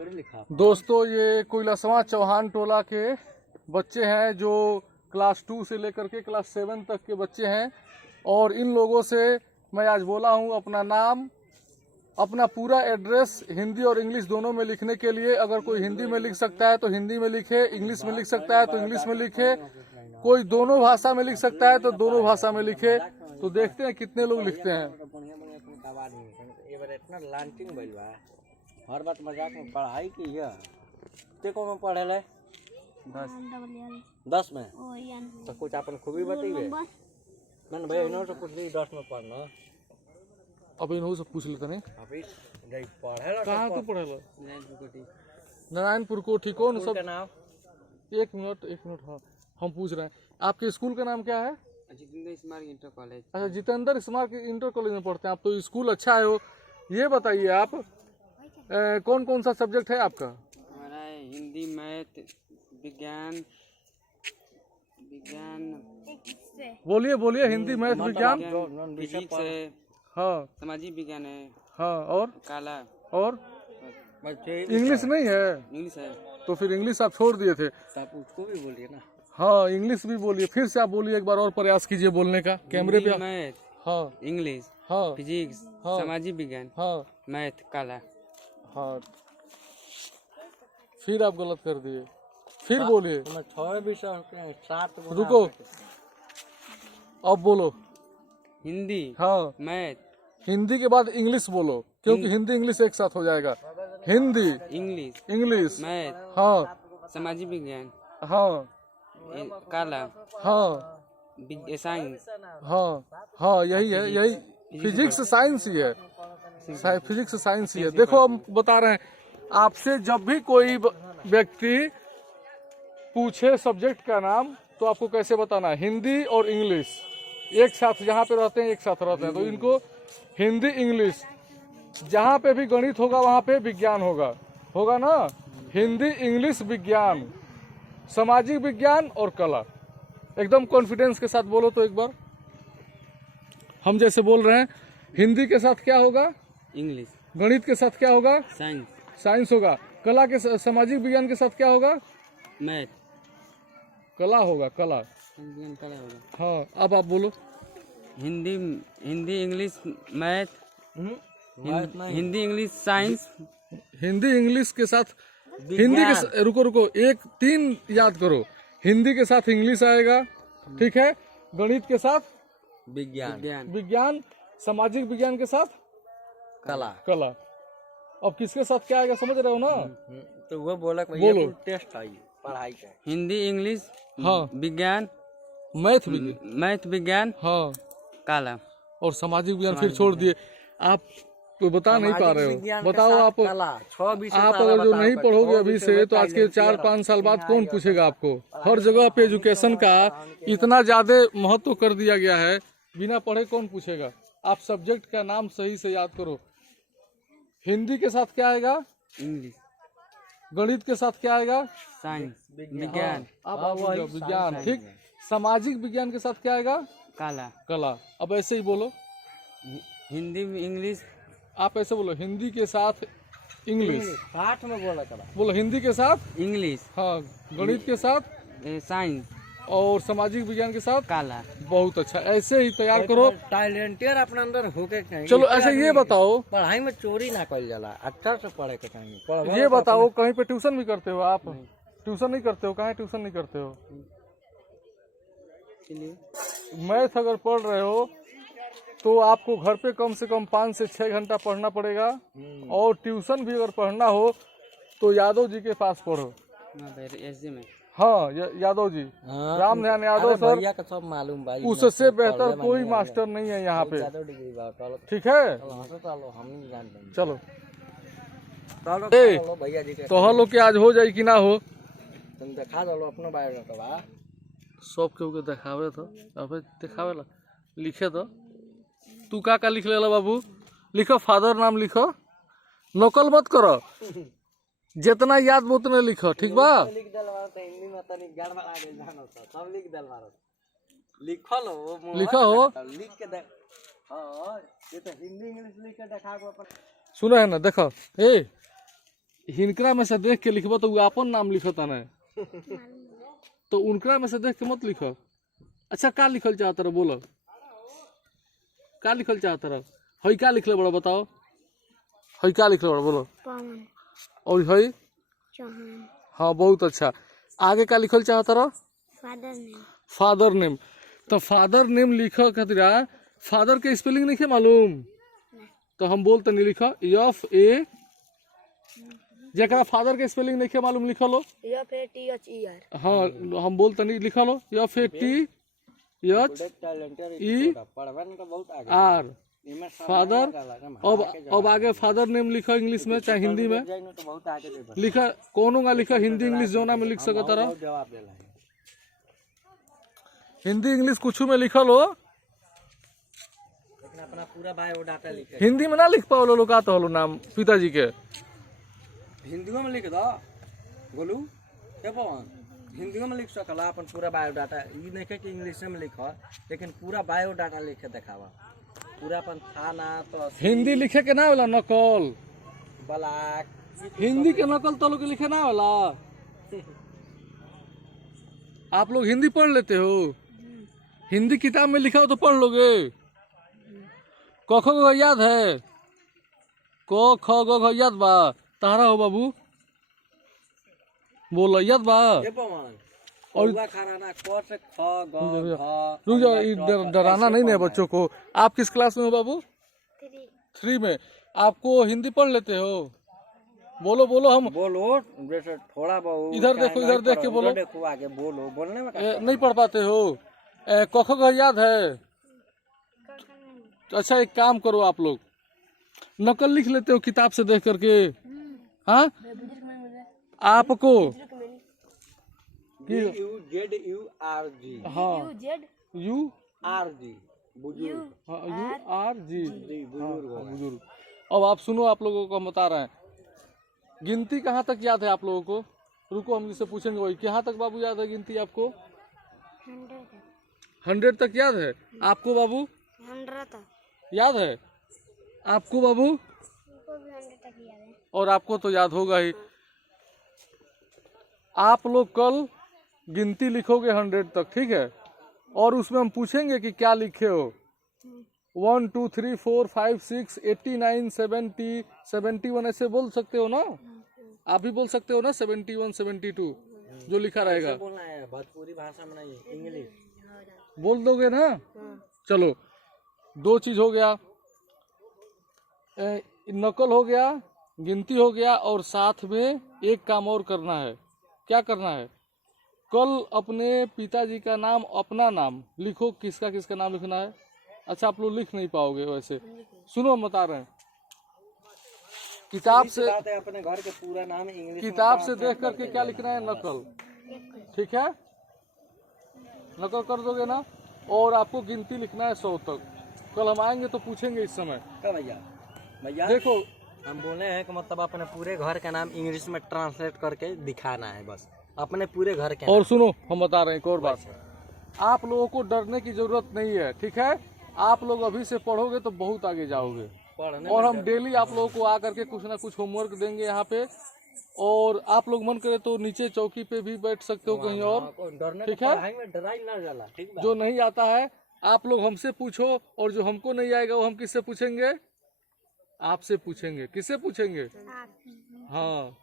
दोस्तों ये कोइलासवां चौहान टोला के बच्चे हैं जो क्लास 2 से लेकर के क्लास 7 तक के बच्चे हैं। और इन लोगों से मैं आज बोला हूं अपना नाम, अपना पूरा एड्रेस हिंदी और इंग्लिश दोनों में लिखने के लिए। अगर कोई हिंदी में लिख सकता है तो हिंदी में लिखे, इंग्लिश में लिख सकता है तो इंग्लिश में लिखे, कोई दोनों भाषा में लिख सकता है तो दोनों भाषा में लिखे। तो देखते हैं कितने लोग लिखते हैं। हर बात मजाक में पढ़ाई की है। ते को में पढ़े ले 10 में तो कुछ अपन खूबी बताइए। मैंने भाई इन्हों से पूछ ली 10 में पढ़ना। अब इन्हों से पूछ लेते नहीं अभी नहीं पढ़े। कहाँ तू पढ़े लो? नारायणपुर कोठी। कौन सब नाम? एक मिनट हाँ हम पूछ रहे हैं। आपके स्कूल का नाम क्या है? जितेंद्र स्मारक इंटर कॉलेज। अच्छा, जितेंद्र स्मारक इंटर कॉलेज में पढ़ते हैं आप। तो स्कूल अच्छा है। ये बताइए आप कौन कौन सा सब्जेक्ट है आपका? हमारा हिंदी, मैथ, विज्ञान। बोलिए हिंदी, मैथ, विज्ञान, फिजिक्स है, हाँ, सामाजिक विज्ञान है, हाँ, और काला, और इंग्लिश नहीं है? इंग्लिश है। तो फिर इंग्लिश आप छोड़ दिए थे। आप उसको भी बोलिए ना। हाँ, इंग्लिश भी बोलिए। फिर से आप बोलिए, एक बार और प्रयास कीजिए बोलने का कैमरे पे। मैथ, हाँ, इंग्लिश, हाँ, फिजिक्स, हाँ, सामाजिक विज्ञान, हाँ, मैथ, काला। हाँ, फिर आप गलत कर दिए। फिर बोलिए। 6 विषय 7। रुको, अब बोलो। हिंदी, हाँ, मैथ, हिंदी के बाद इंग्लिश बोलो, क्योंकि हिंदी इंग्लिश एक साथ हो जाएगा। हिंदी, इंग्लिश, मैथ, हाँ, सामाजिक विज्ञान, हाँ, काला, हाँ, साइंस, हाँ, हाँ, यही है। यही फिजिक्स साइंस ही है। फिजिक्स साइंस ही है। देखो हम बता रहे हैं आपसे, जब भी कोई व्यक्ति पूछे सब्जेक्ट का नाम तो आपको कैसे बताना है? हिंदी और इंग्लिश एक साथ जहाँ पे रहते हैं, एक साथ रहते हैं, तो इनको हिंदी इंग्लिश। जहाँ पे भी गणित होगा वहाँ पे विज्ञान होगा ना। हिंदी इंग्लिश विज्ञान, सामाजिक विज्ञान और कला। एकदम कॉन्फिडेंस के साथ बोलो तो एक बार। हम जैसे बोल रहे हैं, हिंदी के साथ क्या होगा? इंग्लिश। गणित के साथ क्या होगा? साइंस। साइंस होगा। कला के सामाजिक विज्ञान के साथ क्या होगा? मैथ। कला होगा, कला। होगा। हाँ, अब आप बोलो। Hindi, English, math, Hindi, English, science. Hindi English के साथ हिंदी के रुको 1-3 याद करो। हिंदी के साथ इंग्लिश आएगा, ठीक है। गणित के साथ विज्ञान, सामाजिक विज्ञान के साथ कला। अब किसके साथ क्या आएगा समझ रहे हो ना? तो वो बोला बोलो। टेस्ट आई पढ़ाई का। हिंदी, इंग्लिश, हाँ, विज्ञान, मैथ, विज्ञान, हाँ, काला और सामाजिक विज्ञान फिर छोड़ दिए। आप तो बता नहीं पा रहे हो। बताओ आप अगर जो नहीं पढ़ोगे अभी से तो आज के 4-5 साल बाद कौन पूछेगा आपको? हर जगह पे एजुकेशन का इतना ज्यादा महत्व कर दिया गया है, बिना पढ़े कौन पूछेगा? आप सब्जेक्ट का नाम सही से याद करो। हिंदी के साथ क्या आएगा? इंग्लिश। गणित के साथ क्या आएगा? साइंस, विज्ञान। आप विज्ञान, ठीक। सामाजिक विज्ञान के साथ क्या आएगा? कला। अब ऐसे ही बोलो। हिंदी में इंग्लिश। आप ऐसे बोलो, हिंदी के साथ इंग्लिश। पाठ में बोलो हिंदी के साथ इंग्लिश, हाँ, गणित के साथ साइंस और सामाजिक विज्ञान के साथ काला। बहुत अच्छा, ऐसे ही तैयार करो। टैलेंटियर अपने अंदर होके चाहिए। चलो ऐसे ये बताओ, पढ़ाई में चोरी ना कर जाला, अच्छा से पढ़े के चाहिए। ये बताओ कहीं पे ट्यूशन भी करते हो आप? ट्यूशन नहीं करते हो? कहाँ ट्यूशन नहीं करते हो? मैथ अगर पढ़ रहे हो तो आपको घर पे कम से कम 5 से 6 घंटा पढ़ना पड़ेगा। और ट्यूशन भी अगर पढ़ना हो तो यादव जी के पास पढ़ो। हाँ, यादव जी, राम ध्यान यादव सर, भैया का सब मालूम भाई। उससे बेहतर कोई मास्टर नहीं है यहाँ पे, ठीक है। चलो भैया जी तो हलो के आज हो जाए कि ना हो? तुम दिखा दो अपना बायोडाटा। सब के दिखावे तो अबे दिखावे ला लिखे तो तू का लिख लेला बाबू? लिखो, फादर नाम लिखो, नकल मत करो, जितना याद वो उतना लिखो, ठीक बा? लिखो हो, सुनो है ना, देखो। हिनकरा में से देख के लिखबो तो वो अपन नाम लिखता ना, तो उनकरा में से देख के मत लिखो। अच्छा का लिखल चाहत रह, बोलो का लिखल चाहत रह? हई का लिखले बड़ा बताओ, हई का लिखले बड़ा बोलो। पवन और हई चौहान। हाँ बहुत अच्छा। आगे का लिखल चाहत रह? Father name. Father name. तो फादर नेम लिखो खातिर फादर के स्पेलिंग नहीं मालूम, तो हम बोलते नहीं लिखो FA, जरा फादर के स्पेलिंग नहीं मालूम लिखो लो FATHER। हाँ हम बोलते नहीं लिखो लो FATHER। पढ़वन का बहुत आगे फादर। अब आगे फादर नेम लिखो इंग्लिश में चाहे हिंदी में तो बहुत आगे दे लिखा, कोनो का लिखा हिंदी इंग्लिश जोना में लिख सकता रहा, जवाब देला है। हिंदी इंग्लिश कुछ में लिखल हो, लेकिन अपना पूरा बायोडाटा लिखे हिंदी में ना लिख पाओ लो का तो हलो नाम पिताजी के। हिंदियों में लिख दो बोलू क्या पवन, हिंदियों में लिख सकला अपन पूरा बायोडाटा। ये नहीं कि इंग्लिश में लिखो, लेकिन पूरा बायोडाटा लिख के दिखावा, पूरा अपन थाना तो हिंदी लिखे के ना होला नकल, ब्लॉक हिंदी के नकल तो लोग लिखे ना होला। आप लोग हिंदी पढ़ लेते हो, हिंदी किताब में लिखा हो तो पढ़ लोगे। क ख ग याद है, क ख ग याद बा तारा हो बाबू, बोलो याद बा। ये पवन और और खाना ना क से ख ग घ रुक जाओ, ये डराना नहीं है बच्चों को। आप किस क्लास में हो बाबू? 3 में। आपको हिंदी पढ़ लेते हो? बोलो बोलो, हम बोलो जैसे थोड़ा बहुत इधर देखो, इधर देख के बोलो। देखो आगे बोलो, बोलने में नहीं पढ़ पाते हो? क ख ग याद है? अच्छा एक काम करो, आप लोग नकल लिख लेते हो किताब से देख करके? हाँ आपको UZURG हाँ URG बुजुर्ग। अब आप सुनो, आप लोगों को हम बता रहे हैं, गिनती कहाँ तक याद है आप लोगों को? रुको हम जिससे पूछेंगे वही। कहाँ तक बाबू याद है गिनती आपको? 100 तक याद है आपको बाबू? 100 तक याद है आपको बाबू? 100 तक याद है। और आपको तो याद होगा ही। आप लोग कल गिनती लिखोगे 100 तक, ठीक है? और उसमें हम पूछेंगे कि क्या लिखे हो। 1 2 3 4 5 6 89 70 71 ऐसे बोल सकते हो ना? आप भी बोल सकते हो ना 71 72 जो लिखा रहेगा? बोलना है भोजपुरी भाषा में नहीं, इंग्लिश बोल दोगे ना? चलो 2 चीज हो गया, नकल हो गया, गिनती हो गया, और साथ में एक काम और करना है। क्या करना है? कल अपने पिताजी का नाम, अपना नाम लिखो। किसका किसका नाम लिखना है? अच्छा आप लोग लिख नहीं पाओगे वैसे, सुनो हम बता रहे हैं। किताब से अपने घर के पूरा नाम इंग्लिश किताब से देख करके क्या लिखना है? नकल, ठीक है? नकल कर दोगे ना? और आपको गिनती लिखना है 100 तक। कल हम आएंगे तो पूछेंगे इस समय। का भैया भैया देखो हम बोले हैं कि मतलब अपने पूरे घर का नाम इंग्लिश में ट्रांसलेट करके दिखाना है, बस अपने पूरे घर के और सुनो हम बता रहे हैं एक और बात, आप लोगों को डरने की जरूरत नहीं है, ठीक है? आप लोग अभी से पढ़ोगे तो बहुत आगे जाओगे। पढ़ने और हम डेली आप लोगों को आकर के कुछ ना कुछ होमवर्क देंगे यहाँ पे, और आप लोग मन करे तो नीचे चौकी पे भी बैठ सकते हो कहीं और, ठीक है? डराई ना जाला, ठीक बा? जो नहीं आता है आप लोग हमसे पूछो, और जो हमको नहीं आएगा वो हम किससे पूछेंगे? आपसे पूछेंगे। किससे पूछेंगे? हाँ,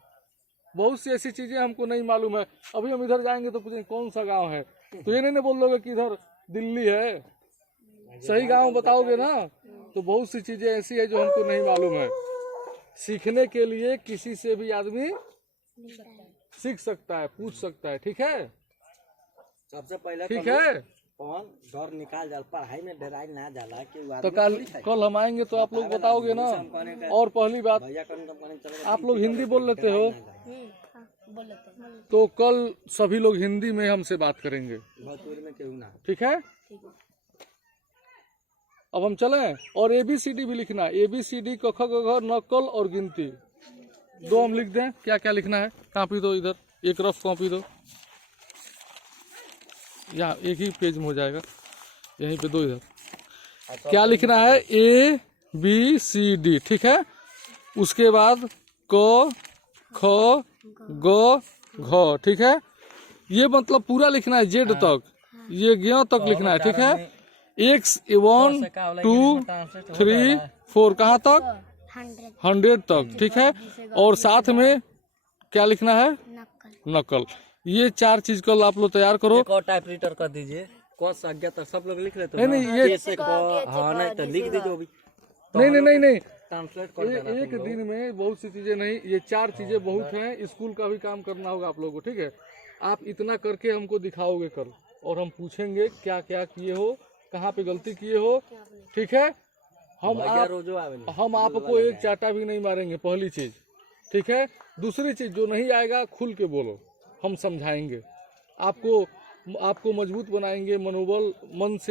बहुत सी ऐसी चीजें हमको नहीं मालूम है। अभी हम इधर जाएंगे तो पूछेंगे कौन सा गांव है, तो ये नहीं बोल दोगे कि इधर दिल्ली है। सही गांव बताओगे ना? तो बहुत सी चीजें ऐसी है जो हमको नहीं मालूम है। सीखने के लिए किसी से भी आदमी सीख सकता है, पूछ सकता है, ठीक है? सबसे पहले ठीक है? कौन डर निकाल जाला, पढ़ाई में डराई ना जाला कि वो तो आदमी कल हम आएंगे तो आप लोग बताओगे ना? और पहली बात, भैया कौन कंपनी चले आप लोग हिंदी बोल लेते हो, तो कल सभी लोग हिंदी में हमसे बात करेंगे, भोजपुरी में क्यों ना? ठीक है? अब हम चलें। और ABCD भी लिखना, ABCD क ख ग घ नकल और गिनती 2 हम लिख दें। क्या क्या लिखना है? कॉपी दो, इधर एक रफ कॉपी दो, यहाँ एक ही पेज में हो जाएगा, यहीं पे दो इधर। क्या लिखना है? ABCD, ठीक है? उसके बाद क ख ग घ, ठीक है। ये मतलब पूरा लिखना है जेड तक, ये ज्ञ तक लिखना है, ठीक है। एक्स 1 2 3 4 कहाँ तक? 100 तक, ठीक है। और साथ में क्या लिखना है? नक्कल। नकल। ये 4 चीज कल आप लोग तैयार करो। एक और टाइपराइटर कर दीजिए, क से अज्ञा तक सब लोग लिख लेते हो नहीं, ना? नहीं, ये- के से क, हाँ नहीं तो लिख दीजिए अभी, नहीं, ट्रांसलेट कर देना एक तुम लोग। दिन में बहुत सी चीजें नहीं, ये 4 चीजें बहुत हैं। स्कूल का भी काम करना होगा आप लोगों को, ठीक है। आप इतना करके हमको दिखाओगे कल, और हम पूछेंगे क्या क्या किए हो, कहाँ पे गलती किए हो, ठीक है। भैया रोजो आवेला। हम आपको एक चाटा भी नहीं मारेंगे, पहली चीज, ठीक है। दूसरी चीज, जो नहीं आएगा खुल के बोलो, हम समझाएंगे आपको, आपको मजबूत बनाएंगे, मनोबल मन से